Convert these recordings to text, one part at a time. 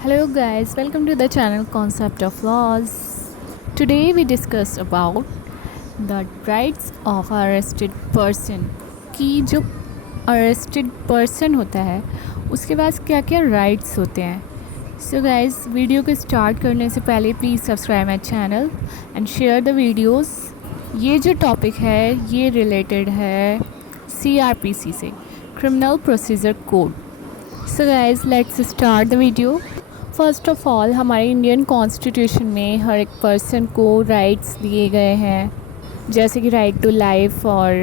Hello guys, welcome to the channel Concept of Laws. Today we discuss about the rights of arrested person कि जो arrested person होता है उसके पास क्या क्या rights होते हैं. So guys, वीडियो को स्टार्ट करने से पहले please subscribe my channel and share the videos. ये जो टॉपिक है ये रिलेटेड है CRPC से, criminal procedure code. So guys let's start the video. First of all हमारे इंडियन कॉन्स्टिट्यूशन में हर एक पर्सन को राइट्स दिए गए हैं, जैसे कि राइट टू लाइफ और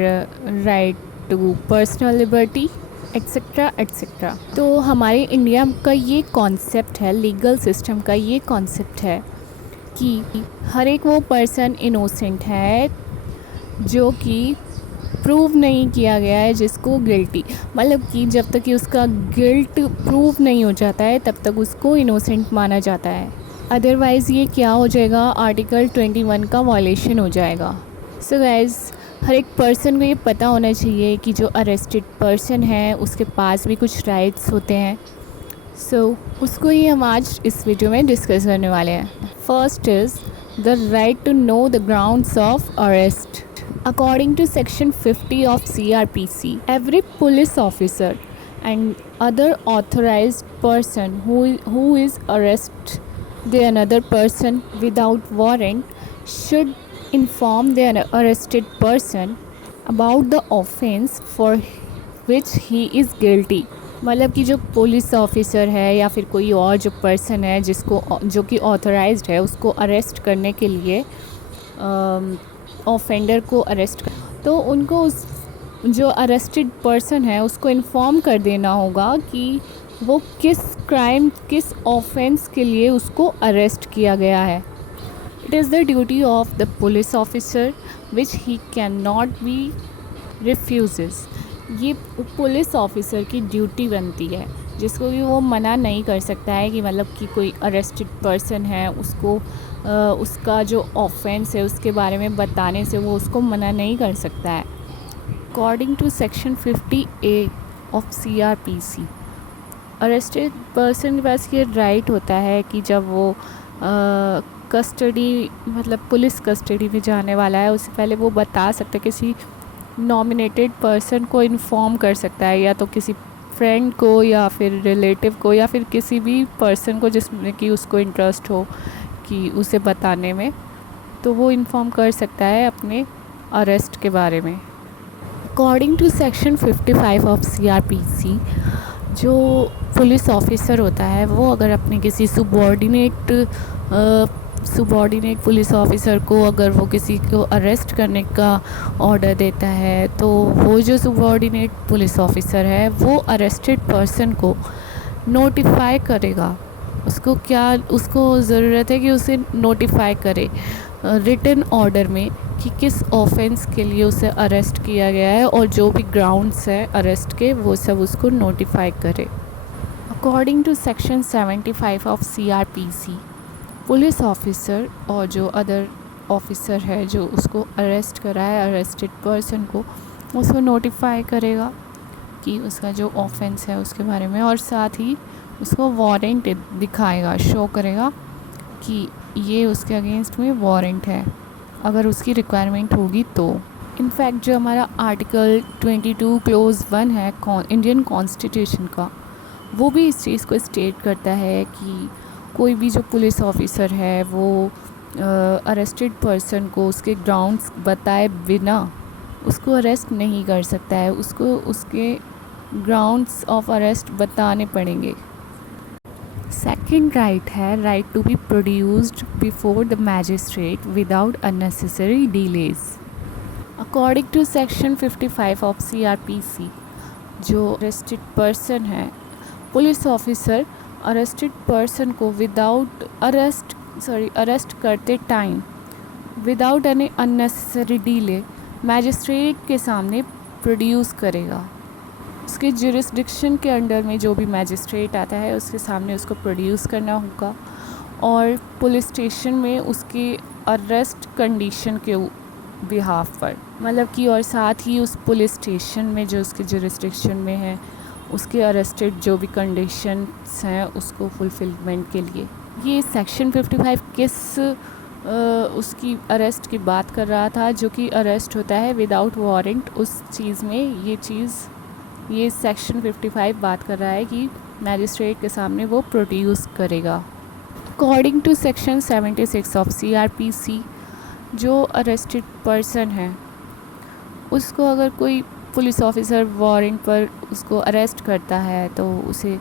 right to personal liberty etcetera etcetera. तो हमारे इंडिया का ये कॉन्सेप्ट है, लीगल सिस्टम का ये कॉन्सेप्ट है कि हर एक वो पर्सन इनोसेंट है जो कि प्रूव नहीं किया गया है जिसको गिल्टी, मतलब कि जब तक कि उसका गिल्ट प्रूव नहीं हो जाता है तब तक उसको इनोसेंट माना जाता है. अदरवाइज़ ये क्या हो जाएगा, आर्टिकल 21 का वायलेशन हो जाएगा. सो गाइज हर एक पर्सन को ये पता होना चाहिए कि जो अरेस्टेड पर्सन है उसके पास भी कुछ राइट्स होते हैं. सो उसको ही हम आज इस वीडियो में डिस्कस करने वाले हैं. First is the right to know the grounds of arrest. According to Section 50 of CRPC, every police officer and other authorized person who is arrest the another person without warrant should inform the arrested person about the offense for which he is guilty. मतलब कि जो police officer है या फिर कोई और जो person है जो कि ऑथराइज्ड है उसको अरेस्ट करने के लिए ऑफेंडर को अरेस्ट कर, तो उनको उस जो अरेस्टेड पर्सन है उसको इन्फॉर्म कर देना होगा कि वो किस क्राइम, किस ऑफेंस के लिए उसको अरेस्ट किया गया है. It is the duty of the police officer which he can not be refuse. ये पुलिस ऑफिसर की ड्यूटी बनती है जिसको कि वो मना नहीं कर सकता है कि मतलब कि कोई अरेस्टेड पर्सन है उसको उसका जो ऑफेंस है उसके बारे में बताने से वो उसको मना नहीं कर सकता है. अकॉर्डिंग टू सेक्शन 50A ऑफ CRPC, अरेस्टेड पर्सन के पास ये राइट होता है कि जब वो कस्टडी मतलब पुलिस कस्टडी में जाने वाला है उससे पहले वो बता सकता है, किसी नॉमिनेटेड पर्सन को इन्फॉर्म कर सकता है, या तो किसी फ्रेंड को या फिर रिलेटिव को या फिर किसी भी पर्सन को जिसमें कि उसको इंटरेस्ट हो कि उसे बताने में, तो वो इन्फॉर्म कर सकता है अपने अरेस्ट के बारे में. According to section 55 of CRPC, जो पुलिस ऑफिसर होता है वो अगर अपने किसी सुबॉर्डिनेट पुलिस ऑफिसर को अगर वो किसी को अरेस्ट करने का ऑर्डर देता है तो वो जो सुबॉर्डिनेट पुलिस ऑफिसर है वो अरेस्टेड पर्सन को नोटिफाई करेगा. उसको ज़रूरत है कि उसे नोटिफाई करे रिटन ऑर्डर में कि किस ऑफेंस के लिए उसे अरेस्ट किया गया है और जो भी ग्राउंड्स हैं अरेस्ट के वो सब उसको नोटिफाई करे. अकॉर्डिंग टू सेक्शन 75 ऑफ CRPC, पुलिस ऑफिसर और जो अदर ऑफिसर है जो उसको अरेस्ट करा है अरेस्टेड पर्सन को, उसको नोटिफाई करेगा कि उसका जो ऑफेंस है उसके बारे में, और साथ ही उसको वारंट दिखाएगा, शो करेगा कि ये उसके अगेंस्ट में वारंट है अगर उसकी रिक्वायरमेंट होगी तो. इनफैक्ट जो हमारा आर्टिकल 22 क्लोज 1 है इंडियन कॉन्स्टिट्यूशन का, वो भी इस चीज़ को स्टेट करता है कि कोई भी जो पुलिस ऑफिसर है वो अरेस्टेड पर्सन को उसके ग्राउंड्स बताए बिना उसको अरेस्ट नहीं कर सकता है, उसको उसके ग्राउंड्स ऑफ अरेस्ट बताने पड़ेंगे. सेकंड राइट है right to be produced before the magistrate without unnecessary delays. According to section 55 of CRPC, जो अरेस्टेड पर्सन है, पुलिस ऑफिसर अरेस्टेड पर्सन को अरेस्ट करते time without any unnecessary delay magistrate के सामने produce करेगा. उसके jurisdiction के अंडर में जो भी मैजिस्ट्रेट आता है उसके सामने उसको प्रोड्यूस करना होगा, और पुलिस स्टेशन में उसकी अरेस्ट कंडीशन के बिहाफ पर, मतलब कि और साथ ही उस पुलिस स्टेशन में जो उसके जुरिस्डिक्शन में है उसके अरेस्टेड जो भी कंडीशंस हैं उसको फुलफिलमेंट के लिए। ये सेक्शन 55 उसकी अरेस्ट की बात कर रहा था, जो कि अरेस्ट होता है विदाउट वारंट। उस चीज़ में ये सेक्शन 55 बात कर रहा है कि मैजिस्ट्रेट के सामने वो प्रोड्यूस करेगा। According to section 76 of CRPC, जो अरेस्टेड पर्सन है उसको अगर कोई पुलिस ऑफिसर वारंट पर उसको अरेस्ट करता है तो उसे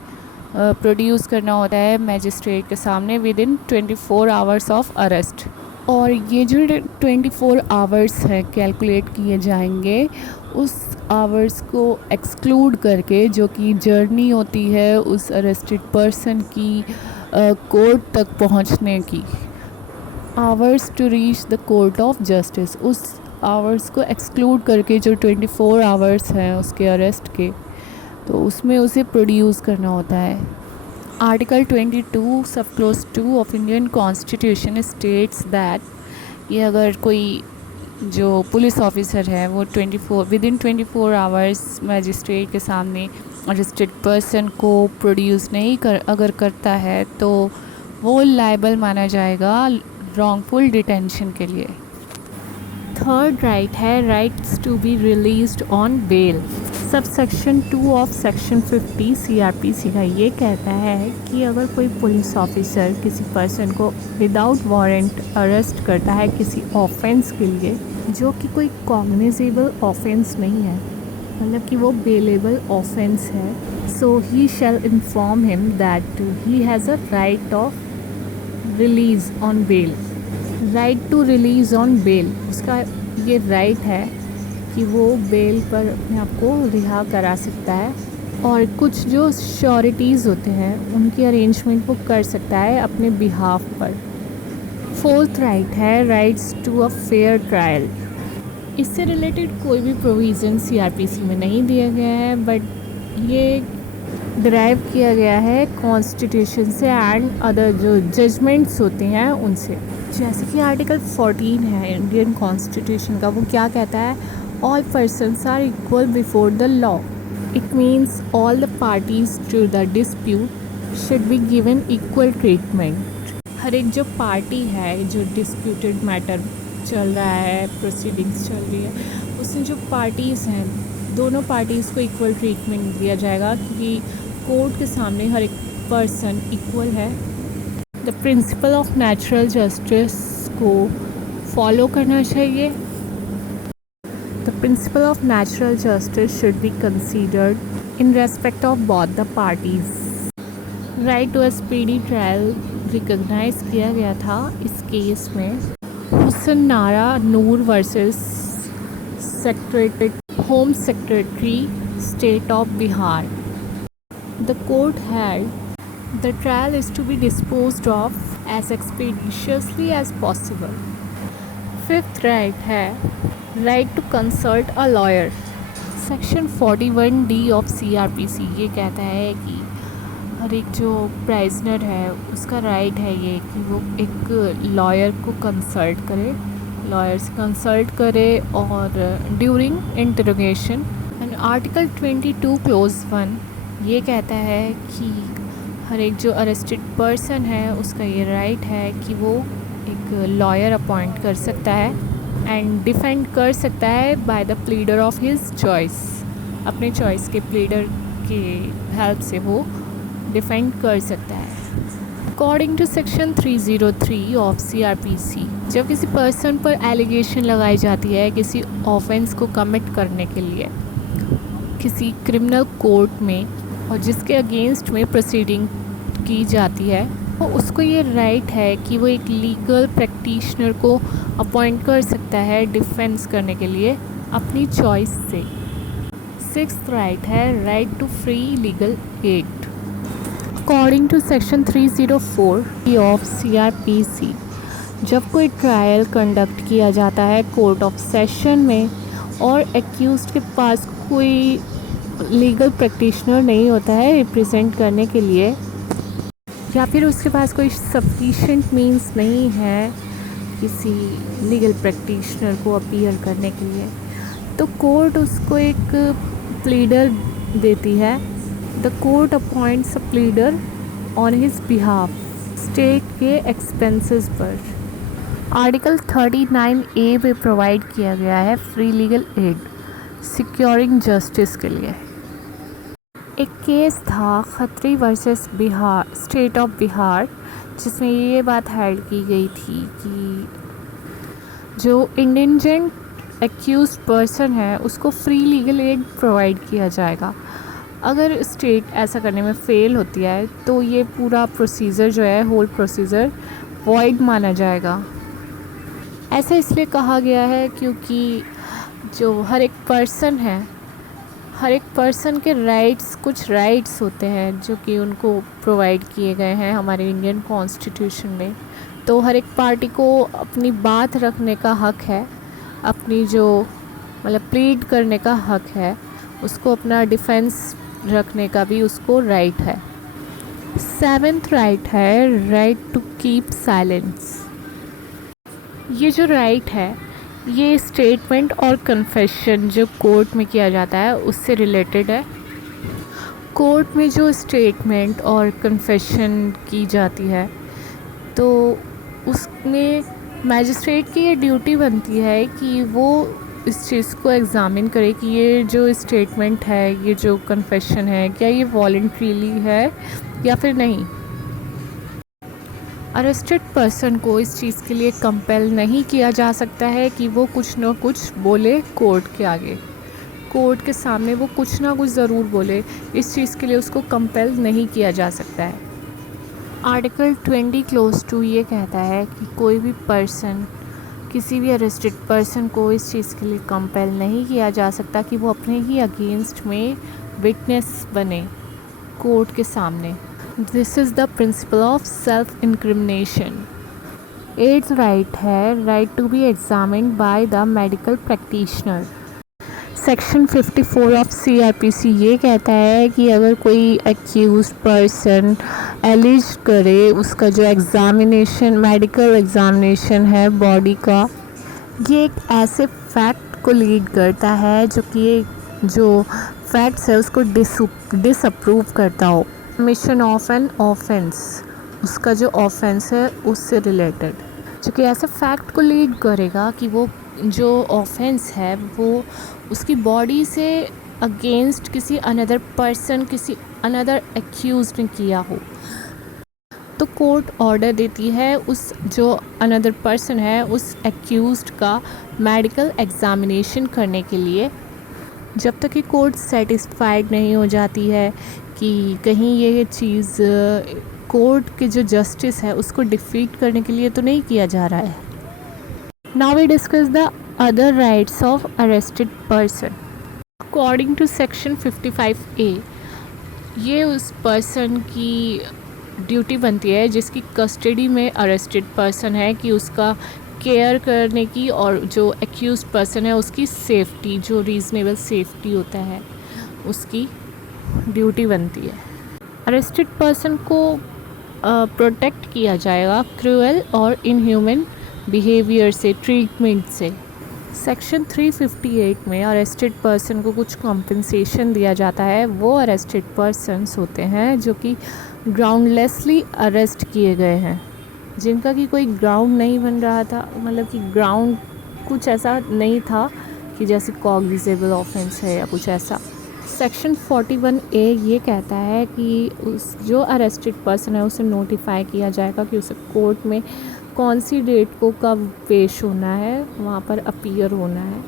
प्रोड्यूस करना होता है मैजिस्ट्रेट के सामने with in 24 hours of arrest. और ये जो 24 आवर्स है कैलकुलेट किए जाएंगे उस आवर्स को एक्सक्लूड करके, जो कि जर्नी होती है उस अरेस्टेड पर्सन की कोर्ट तक पहुंचने की। Hours to reach the court of justice, उस आवर्स को एक्सक्लूड करके जो 24 आवर्स हैं उसके अरेस्ट के, तो उसमें उसे प्रोड्यूस करना होता है। आर्टिकल 22 सब close 2 of Indian constitution states that ये अगर कोई जो पुलिस ऑफिसर है वो विद इन 24 आवर्स मैजिस्ट्रेट के सामने अरेस्टेड पर्सन को प्रोड्यूस नहीं अगर करता है तो वो लायबल माना जाएगा रॉन्गफुल डिटेंशन के लिए। थर्ड राइट है rights to be released on bail. Sub section 2 of section 50 CRPC का ये कहता है कि अगर कोई पुलिस ऑफिसर किसी पर्सन को विदाउट वारंट अरेस्ट करता है किसी ऑफेंस के लिए, जो कि कोई कॉग्निजेबल ऑफेंस नहीं है, मतलब कि वो बेलेबल ऑफेंस है, so he shall inform him that he has a right of release on bail. Right to release on bail, उसका ये राइट है कि वो बेल पर अपने आप को रिहा करा सकता है और कुछ जो श्योरिटीज़ होते हैं उनकी अरेंजमेंट वो कर सकता है अपने बिहाफ पर। फोर्थ राइट है rights to a fair trial. इससे रिलेटेड कोई भी प्रोविज़न CRPC में नहीं दिया गया है, बट ये डिराइव किया गया है कॉन्स्टिट्यूशन से एंड अदर जो जजमेंट्स होते हैं उनसे। जैसे कि आर्टिकल 14 है इंडियन कॉन्स्टिट्यूशन का, वो क्या कहता है, all persons are equal before the law. It means all the parties to the dispute should be given equal treatment. हर एक जो पार्टी है, जो डिस्प्यूटेड मैटर चल रहा है, प्रोसीडिंग्स चल रही है, उसमें जो पार्टीज़ हैं दोनों पार्टीज़ को इक्वल ट्रीटमेंट दिया जाएगा, क्योंकि कोर्ट के सामने हर एक पर्सन इक्वल है। The principle of natural justice को फॉलो करना चाहिए। The principle of natural justice should be considered in respect of both the parties. Right to a speedy trial recognise किया गया था इस केस में Husan Nara Noor versus home secretary state of Bihar. The court held the trial is to be disposed of as expeditiously as possible. Fifth right है right to consult a lawyer. Section 41D of CRPC ये कहता है कि हर एक जो प्राइजनर है उसका राइट है ये कि वो एक लॉयर को कंसल्ट करे, लॉयर से कंसल्ट करे और during interrogation. And article 22 close 1 ये कहता है कि हर एक जो अरेस्टेड पर्सन है उसका ये राइट है कि वो एक लॉयर अपॉइंट कर सकता है एंड डिफेंड कर सकता है by the pleader of his choice. अपने चॉइस के प्लीडर के हेल्प से वो डिफेंड कर सकता है। According to section 303 of CRPC, जब किसी पर्सन पर एलिगेशन लगाई जाती है किसी ऑफेंस को कमिट करने के लिए किसी क्रिमिनल कोर्ट में और जिसके अगेंस्ट में प्रोसीडिंग की जाती है, तो उसको ये राइट है कि वो एक लीगल प्रैक्टिशनर को अपॉइंट कर सकता है डिफेंस करने के लिए अपनी चॉइस से। सिक्स्थ राइट है right to free legal aid. According to section 304 of CRPC, जब कोई ट्रायल कंडक्ट किया जाता है कोर्ट ऑफ सेशन में और एक्यूज्ड के पास कोई लीगल प्रैक्टिशनर नहीं होता है रिप्रेजेंट करने के लिए, या फिर उसके पास कोई सफिशिएंट मींस नहीं है किसी लीगल प्रैक्टिशनर को अपीयर करने के लिए, तो कोर्ट उसको एक प्लीडर देती है the court appoints a pleader on his behalf state के एक्सपेंसेस पर। आर्टिकल 39A पे प्रोवाइड किया गया है free legal add securing justice के लिए। एक केस था Khatri versus Bihar, state of Bihar, जिसमें ये बात हाइड की गई थी कि जो इंडिजेंट एक्यूज पर्सन है उसको फ्री लीगल एड प्रोवाइड किया जाएगा। अगर स्टेट ऐसा करने में फ़ेल होती है तो ये पूरा प्रोसीजर जो है, होल प्रोसीजर वॉइड माना जाएगा। ऐसा इसलिए कहा गया है क्योंकि जो हर एक पर्सन है, हर एक पर्सन के कुछ राइट्स होते हैं जो कि उनको प्रोवाइड किए गए हैं हमारे इंडियन कॉन्स्टिट्यूशन में। तो हर एक पार्टी को अपनी बात रखने का हक है, अपनी जो प्लीड करने का हक है, उसको अपना डिफेंस रखने का भी उसको राइट है। 7th राइट है राइट टू कीप साइलेंस। ये जो राइट है ये स्टेटमेंट और कन्फेशन जो कोर्ट में किया जाता है उससे रिलेटेड है। कोर्ट में जो स्टेटमेंट और कन्फेशन की जाती है तो उसमें मैजिस्ट्रेट की ये ड्यूटी बनती है कि वो इस चीज़ को एग्ज़ामिन करे कि ये जो स्टेटमेंट है, ये जो कन्फेशन है, क्या ये वॉलंटरीली है या फिर नहीं। अरेस्टेड पर्सन को इस चीज़ के लिए कंपेल नहीं किया जा सकता है कि वो कुछ ना कुछ बोले कोर्ट के आगे, कोर्ट के सामने वो कुछ ना कुछ ज़रूर बोले। इस चीज़ के लिए उसको कंपेल नहीं किया जा सकता है। आर्टिकल 20 क्लोज 2 ये कहता है कि कोई भी पर्सन, किसी भी अरेस्टेड पर्सन को इस चीज़ के लिए कंपेल नहीं किया जा सकता कि वो अपने ही अगेंस्ट में विटनेस बने कोर्ट के सामने। This is the principle of self incrimination. 8th right है right to be examined by the medical practitioner. Section 54 of CRPC ये कहता है कि अगर कोई एक्यूज पर्सन एलिज करे, उसका जो एग्ज़ामिनेशन, मेडिकल एग्ज़ामिनेशन है बॉडी का, ये एक ऐसे फैक्ट को लीड करता है जो कि जो फैक्ट्स है उसको डिसअप्रूव करता हो। मिशन ऑफ एन ऑफेंस, उसका जो ऑफेंस है उससे रिलेटेड, जो कि ऐसे फैक्ट को लीड करेगा कि वो जो ऑफेंस है वो उसकी बॉडी से अगेंस्ट किसी अनदर पर्सन, किसी अनदर एक्यूज ने किया हो। तो कोर्ट ऑर्डर देती है उस जो अनदर पर्सन है उस एक्यूज्ड का मेडिकल एग्ज़ामिनेशन करने के लिए। जब तक कि कोर्ट सेटिस्फाइड नहीं हो जाती है कि कहीं ये चीज़ कोर्ट के जो जस्टिस है उसको डिफीट करने के लिए तो नहीं किया जा रहा है। Now we discuss the other rights of arrested person. According to section 55A, ये उस पर्सन की ड्यूटी बनती है जिसकी कस्टडी में अरेस्टेड पर्सन है कि उसका केयर करने की, और जो एक्यूज पर्सन है उसकी सेफ्टी, जो रीज़नेबल सेफ्टी होता है उसकी ड्यूटी बनती है। अरेस्टेड पर्सन को प्रोटेक्ट किया जाएगा क्रूअल और इनह्यूमन बिहेवियर से, ट्रीटमेंट से। सेक्शन 358 में अरेस्टेड पर्सन को कुछ कॉम्पेंसेशन दिया जाता है। वो अरेस्टेड पर्सन्स होते हैं जो कि ग्राउंडलेसली अरेस्ट किए गए हैं, जिनका कि कोई ग्राउंड नहीं बन रहा था, कि ग्राउंड कुछ ऐसा नहीं था कि जैसे कॉग्निजेबल ऑफेंस है या कुछ ऐसा। सेक्शन 41A ये कहता है कि उस जो अरेस्टेड पर्सन है उसे नोटिफाई किया जाएगा कि उसे कोर्ट में कौन सी डेट को कब पेश होना है, वहाँ पर अपीयर होना है।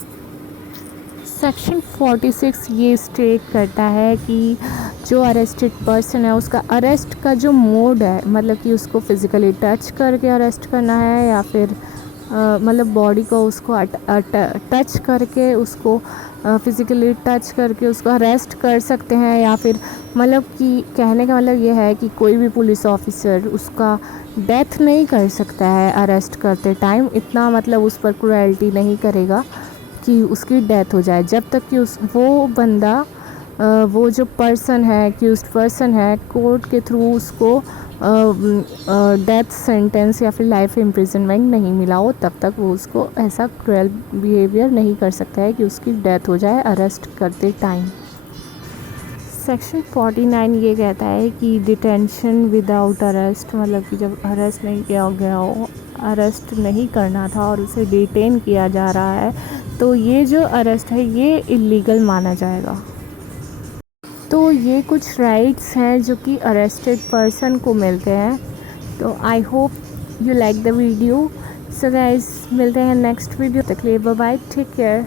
सेक्शन 46 ये स्टेट करता है कि जो अरेस्टेड पर्सन है उसका अरेस्ट का जो मोड है, कि उसको फिज़िकली टच करके अरेस्ट करना है या फिर बॉडी को उसको टच करके, उसको फिज़िकली टच करके उसको अरेस्ट कर सकते हैं, या फिर कि कहने का ये है कि कोई भी पुलिस ऑफिसर उसका डेथ नहीं कर सकता है अरेस्ट करते टाइम। इतना उस पर क्रूएल्टी नहीं करेगा कि उसकी डेथ हो जाए, जब तक कि वो बंदा, वो जो पर्सन है, एक्यूज्ड पर्सन है, कोर्ट के थ्रू उसको डेथ सेंटेंस या फिर लाइफ इम्प्रिजनमेंट नहीं मिला हो, तब तक वो उसको ऐसा क्रूएल बिहेवियर नहीं कर सकता है कि उसकी डेथ हो जाए अरेस्ट करते टाइम। सेक्शन 49 ये कहता है कि डिटेंशन विदाउट अरेस्ट, मतलब कि जब अरेस्ट नहीं किया गया हो, अरेस्ट नहीं करना था और उसे डिटेन किया जा रहा है, तो ये जो अरेस्ट है ये इलीगल माना जाएगा। तो ये कुछ राइट्स हैं जो कि अरेस्टेड पर्सन को मिलते हैं। तो I hope you like the video. So guys, मिलते हैं नेक्स्ट वीडियो तक, लिए बाय बाय, टेक केयर।